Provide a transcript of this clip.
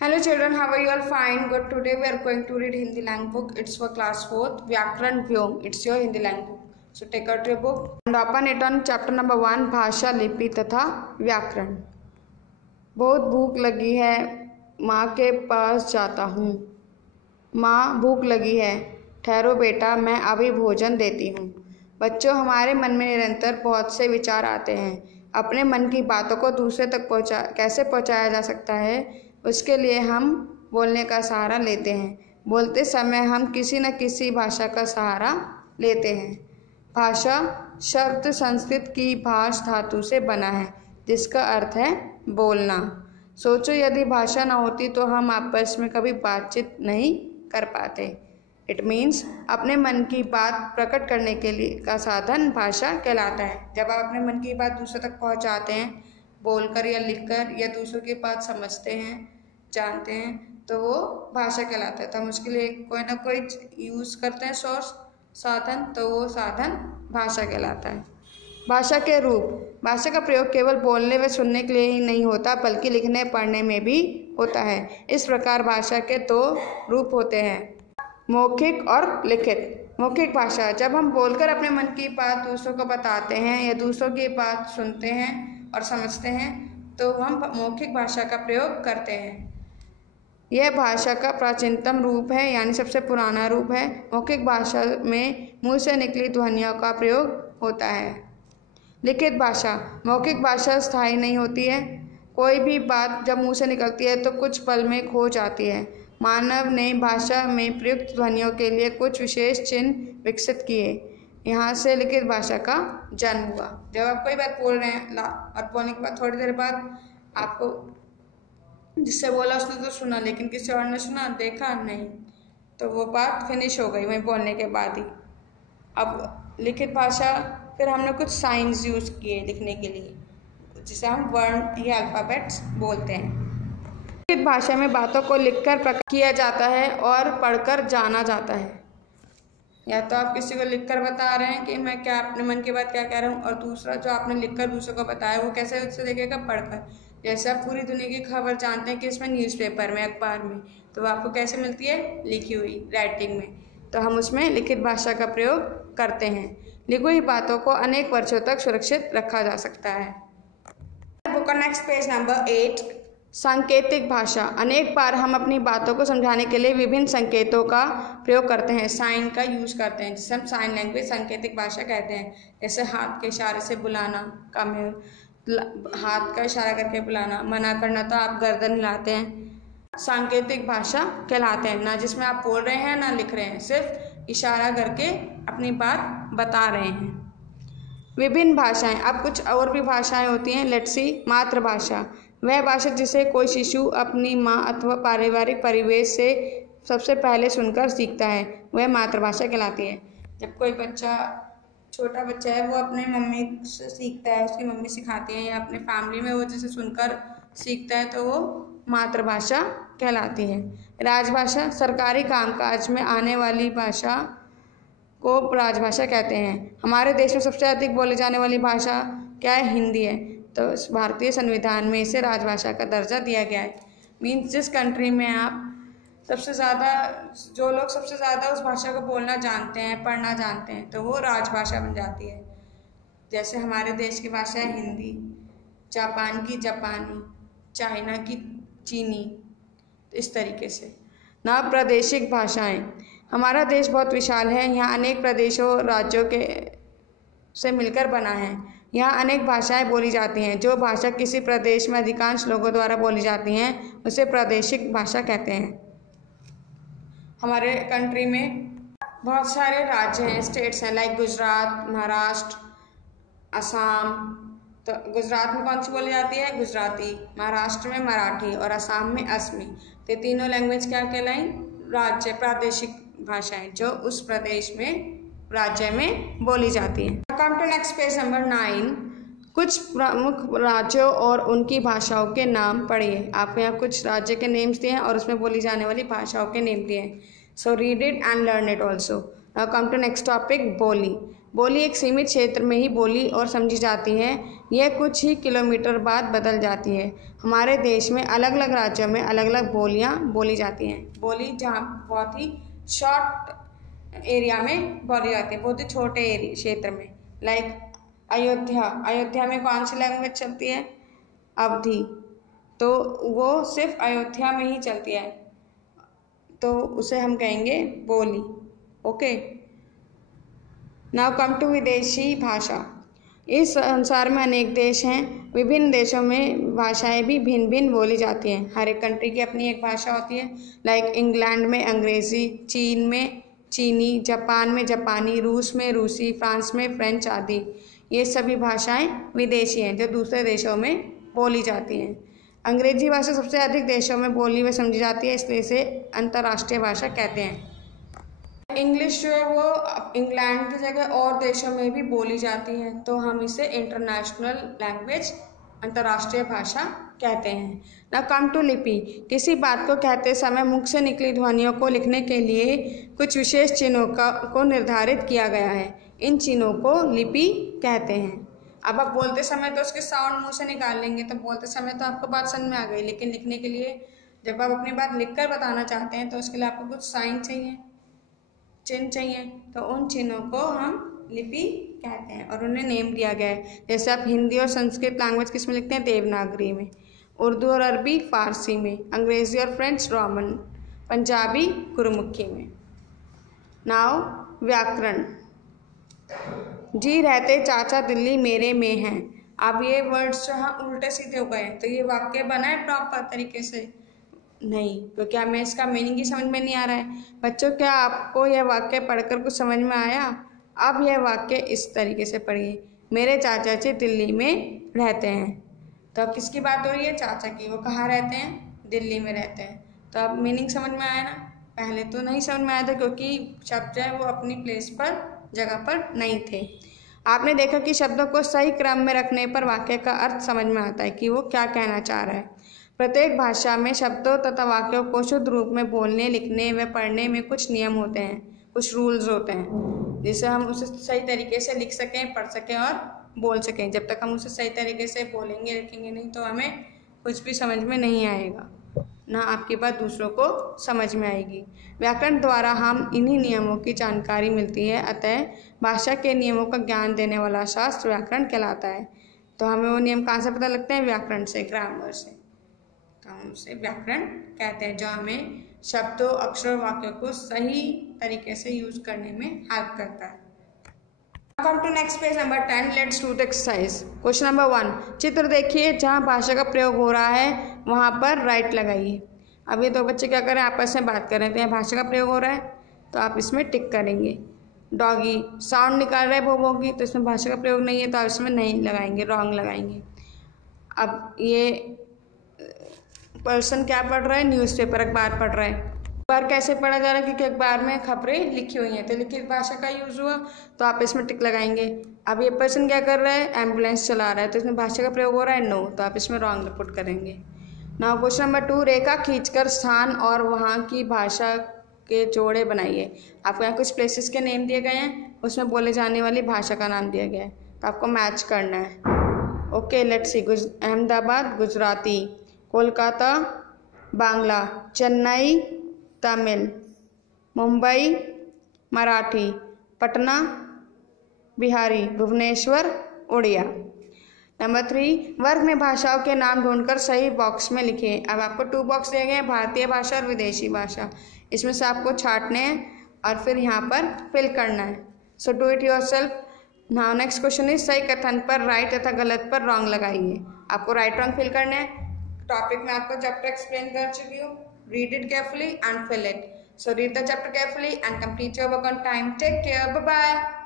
Hello children, how are you all? Fine, good. Today we are going to read Hindi language book. It's for class 4th, Vyakran Vyom. It's your Hindi language book. So take out your book and open it on chapter number 1, भाषा, लिपि तथा व्याकरण। बहुत भूख लगी है, माँ के पास जाता हूँ। माँ, भूख लगी है, ठहरो बेटा, मैं अभी भोजन देती हूँ। बच्चों, हमारे मन में निरंतर बहुत से विचार आते हैं। अपने मन की बातों को दूसरे तक कैसे पहुँचाया जा सकता है, उसके लिए हम बोलने का सहारा लेते हैं। बोलते समय हम किसी न किसी भाषा का सहारा लेते हैं। भाषा शब्द संस्कृत की भाष धातु से बना है, जिसका अर्थ है बोलना। सोचो, यदि भाषा न होती तो हम आपस में कभी बातचीत नहीं कर पाते। इट मीन्स अपने मन की बात प्रकट करने के लिए का साधन भाषा कहलाता है। जब आप अपने मन की बात दूसरों तक पहुंचाते हैं, बोलकर या लिखकर, या दूसरों की बात समझते हैं, जानते हैं, तो वो भाषा कहलाता है। तो हम उसके लिए कोई ना कोई यूज़ करते हैं सोर्स, साधन, तो वो साधन भाषा कहलाता है। भाषा के रूप। भाषा का प्रयोग केवल बोलने व सुनने के लिए ही नहीं होता, बल्कि लिखने पढ़ने में भी होता है। इस प्रकार भाषा के दो रूप होते हैं, मौखिक और लिखित। मौखिक भाषा, जब हम बोलकर अपने मन की बात दूसरों को बताते हैं या दूसरों की बात सुनते हैं और समझते हैं, तो हम मौखिक भाषा का प्रयोग करते हैं। यह भाषा का प्राचीनतम रूप है, यानी सबसे पुराना रूप है। मौखिक भाषा में मुंह से निकली ध्वनियों का प्रयोग होता है। लिखित भाषा। मौखिक भाषा स्थायी नहीं होती है। कोई भी बात जब मुंह से निकलती है तो कुछ पल में खो जाती है। मानव ने भाषा में प्रयुक्त ध्वनियों के लिए कुछ विशेष चिन्ह विकसित किए। यहाँ से लिखित भाषा का जन्म हुआ। जब आप कोई बात बोल रहे हैं और बोलने के बाद थोड़ी देर बाद आपको जिससे बोला उसने तो सुना, लेकिन किसी और ने सुना, देखा नहीं, तो वो बात फिनिश हो गई वहीं बोलने के बाद ही। अब लिखित भाषा, फिर हमने कुछ साइंस यूज़ किए लिखने के लिए, जिसे हम वर्ण या अल्फ़ाबेट्स बोलते हैं। लिखित भाषा में बातों को लिखकर प्रकट किया जाता है और पढ़कर जाना जाता है। या तो आप किसी को लिखकर बता रहे हैं कि मैं क्या अपने मन की बात क्या कह रहा हूँ, और दूसरा जो आपने लिखकर दूसरों को बताया वो कैसे उससे देखेगा, पढ़कर। जैसे आप पूरी दुनिया की खबर जानते हैं कि इसमें न्यूज़पेपर में, अखबार में, तो वो आपको कैसे मिलती है, लिखी हुई, राइटिंग में। तो हम उसमें लिखित भाषा का प्रयोग करते हैं। लिखी हुई बातों को अनेक वर्षों तक सुरक्षित रखा जा सकता है। बुक का नेक्स्ट पेज नंबर 8, सांकेतिक भाषा। अनेक बार हम अपनी बातों को समझाने के लिए विभिन्न संकेतों का प्रयोग करते हैं, साइन का यूज़ करते हैं, जिसे हम साइन लैंग्वेज, सांकेतिक भाषा कहते हैं। जैसे हाथ के इशारे से बुलाना, कम है, हाथ का इशारा करके बुलाना, मना करना तो आप गर्दन हिलाते हैं, सांकेतिक भाषा कहलाते हैं। ना जिसमें आप बोल रहे हैं ना लिख रहे हैं, सिर्फ इशारा करके अपनी बात बता रहे हैं। विभिन्न भाषाएं। अब कुछ और भी भाषाएं होती हैं। Let's see. मातृभाषा, वह भाषा जिसे कोई शिशु अपनी माँ अथवा पारिवारिक परिवेश से सबसे पहले सुनकर सीखता है, वह मातृभाषा कहलाती है। जब कोई बच्चा, छोटा बच्चा है, वो अपने मम्मी से सीखता है, उसकी मम्मी सिखाती है, या अपने फैमिली में वो जिसे सुनकर सीखता है, तो वो मातृभाषा कहलाती है। राजभाषा, सरकारी कामकाज में आने वाली भाषा को राजभाषा कहते हैं। हमारे देश में सबसे अधिक बोली जाने वाली भाषा क्या है, हिंदी है, तो भारतीय संविधान में इसे राजभाषा का दर्जा दिया गया है। मीन्स जिस कंट्री में आप सबसे ज़्यादा, जो लोग सबसे ज़्यादा उस भाषा को बोलना जानते हैं, पढ़ना जानते हैं, तो वो राजभाषा बन जाती है। जैसे हमारे देश की भाषा है हिंदी, जापान की जापानी, चाइना की चीनी, इस तरीके से। ना प्रादेशिक भाषाएं। हमारा देश बहुत विशाल है, यहाँ अनेक प्रदेशों, राज्यों के से मिलकर बना है। यहाँ अनेक भाषाएं बोली जाती हैं। जो भाषा किसी प्रदेश में अधिकांश लोगों द्वारा बोली जाती हैं, उसे प्रादेशिक भाषा कहते हैं। हमारे कंट्री में बहुत सारे राज्य हैं, स्टेट्स हैं, लाइक गुजरात, महाराष्ट्र, असम। तो गुजरात में कौन सी बोली जाती है, गुजराती, महाराष्ट्र में मराठी और असम में असमी। तो तीनों लैंग्वेज क्या कहलाई, राज्य प्रादेशिक भाषाएं, जो उस प्रदेश में, राज्य में बोली जाती हैं। Come to next page number 9। कुछ प्रमुख राज्यों और उनकी भाषाओं के नाम पढ़िए। आपको यहाँ कुछ राज्य के नेम्स दिए हैं और उसमें बोली जाने वाली भाषाओं के नेम दिए हैं। So read it and learn it also. Now come to next topic, बोली। बोली एक सीमित क्षेत्र में ही बोली और समझी जाती है, यह कुछ ही किलोमीटर बाद बदल जाती है। हमारे देश में अलग अलग राज्यों में अलग अलग बोलियां बोली जाती हैं। बोली जहाँ बहुत ही शॉर्ट एरिया में बोली जाती है, बहुत ही छोटे एरिया क्षेत्र में। लाइक अयोध्या में कौन सी लैंग्वेज चलती है? अवधी। तो वो सिर्फ अयोध्या में ही चलती है, तो उसे हम कहेंगे बोली। ओके, नाउ कम टू विदेशी भाषा। इस संसार में अनेक देश हैं। विभिन्न देशों में भाषाएं भी भिन्न भिन्न बोली जाती हैं। हर एक कंट्री की अपनी एक भाषा होती है। लाइक इंग्लैंड में अंग्रेज़ी, चीन में चीनी, जापान में जापानी, रूस में रूसी, फ्रांस में फ्रेंच आदि। ये सभी भाषाएं विदेशी हैं जो दूसरे देशों में बोली जाती हैं। अंग्रेजी भाषा सबसे अधिक देशों में बोली व समझी जाती है, इसलिए इसे अंतर्राष्ट्रीय भाषा कहते हैं। इंग्लिश जो है वो इंग्लैंड की जगह और देशों में भी बोली जाती है, तो हम इसे इंटरनेशनल लैंग्वेज, अंतर्राष्ट्रीय भाषा कहते हैं। नाउ कम टू लिपि। किसी बात को कहते समय मुख से निकली ध्वनियों को लिखने के लिए कुछ विशेष चिन्हों को निर्धारित किया गया है। इन चिन्हों को लिपि कहते हैं। अब आप बोलते समय तो उसके साउंड मुंह से निकाल लेंगे, तो बोलते समय तो आपको बात समझ में आ गई, लेकिन लिखने के लिए जब आप अपनी बात लिखकर बताना चाहते हैं तो उसके लिए आपको कुछ साइन चाहिए, चिन्ह चाहिए, तो उन चिन्हों को हम लिपि कहते हैं और उन्हें नेम दिया गया है। जैसे आप हिंदी और संस्कृत लैंग्वेज किस में लिखते हैं? देवनागरी में। उर्दू और अरबी फारसी में। अंग्रेज़ी और फ्रेंच रोमन। पंजाबी गुरुमुखी में। नाउ व्याकरण। जी रहते चाचा दिल्ली मेरे में हैं। अब ये वर्ड्स जो हैं उल्टे सीधे हो गए, तो ये वाक्य बना है प्रॉपर तरीके से? नहीं, क्योंकि हमें इसका मीनिंग ही समझ में नहीं आ रहा है। बच्चों, क्या आपको यह वाक्य पढ़कर कुछ समझ में आया? अब यह वाक्य इस तरीके से पढ़िए, मेरे चाचा जी दिल्ली में रहते हैं। तो अब किसकी बात हो रही है? चाचा की। वो कहाँ रहते हैं? दिल्ली में रहते हैं। तो अब मीनिंग समझ में आया ना? पहले तो नहीं समझ में आया था, क्योंकि शब्द है वो अपनी प्लेस पर, जगह पर नहीं थे। आपने देखा कि शब्दों को सही क्रम में रखने पर वाक्य का अर्थ समझ में आता है कि वो क्या कहना चाह रहा है। प्रत्येक भाषा में शब्दों तथा वाक्यों को शुद्ध रूप में बोलने, लिखने व पढ़ने में कुछ नियम होते हैं, कुछ रूल्स होते हैं, जिससे हम उसे सही तरीके से लिख सकें, पढ़ सकें और बोल सकें। जब तक हम उसे सही तरीके से बोलेंगे, लिखेंगे नहीं, तो हमें कुछ भी समझ में नहीं आएगा, ना आपकी बात दूसरों को समझ में आएगी। व्याकरण द्वारा हम इन्हीं नियमों की जानकारी मिलती है, अतः भाषा के नियमों का ज्ञान देने वाला शास्त्र व्याकरण कहलाता है। तो हमें वो नियम कहाँ से पता लगते हैं? व्याकरण से, ग्रामर से। तो हम उसे व्याकरण कहते हैं, जो हमें शब्दों, अक्षरों, वाक्यों को सही तरीके से यूज करने में हेल्प करता है। Come to next page number 10। Let's do the exercise. Question number 1, चित्र देखिए, जहाँ भाषा का प्रयोग हो रहा है वहाँ पर राइट लगाइए। अब ये दो बच्चे क्या करें? आपस में बात कर रहे हैं, तो यहाँ भाषा का प्रयोग हो रहा है, तो आप इसमें टिक करेंगे। डॉगी साउंड निकाल रहा है भोभो की, तो इसमें भाषा का प्रयोग नहीं है, तो आप इसमें नहीं लगाएंगे, रॉन्ग लगाएंगे। अब ये पर्सन क्या पढ़ रहा है? न्यूज़पेपर, अखबार पढ़ रहा है। अखबार कैसे पढ़ा जा रहा है? क्योंकि अखबार में खबरें लिखी हुई हैं, तो लिखित भाषा का यूज़ हुआ, तो आप इसमें टिक लगाएंगे। अब ये पर्सन क्या कर रहा है? एम्बुलेंस चला रहा है, तो इसमें भाषा का प्रयोग हो रहा है? नो, तो आप इसमें रॉन्ग पुट करेंगे। नाउ क्वेश्चन नंबर 2, रेखा खींचकर स्थान और वहाँ की भाषा के जोड़े बनाइए। आपको यहाँ कुछ प्लेसेस के नेम दिए गए हैं, उसमें बोले जाने वाली भाषा का नाम दिया गया है, तो आपको मैच करना है। Okay, let's see. Ahmedabad Gujarati, Kolkata Bangla, Chennai Tamil, Mumbai Marathi, Patna Bihari, Bhubaneswar Odia. Number 3, वर्ग में भाषाओं के नाम ढूंढकर सही बॉक्स में लिखिए। अब आपको 2 बॉक्स दिए गए हैं, भारतीय भाषा और विदेशी भाषा। इसमें से आपको छांटने हैं और फिर यहाँ पर फिल करना है। So do it yourself. Now next question is, सही कथन पर राइट तथा गलत पर रॉन्ग लगाइए। आपको राइट रॉन्ग फिल करना है। टॉपिक में आपको चैप्टर एक्सप्लेन कर चुकी हूँ। Read it carefully and fill it. So read the chapter carefully and complete your work on time. Take care, bye bye.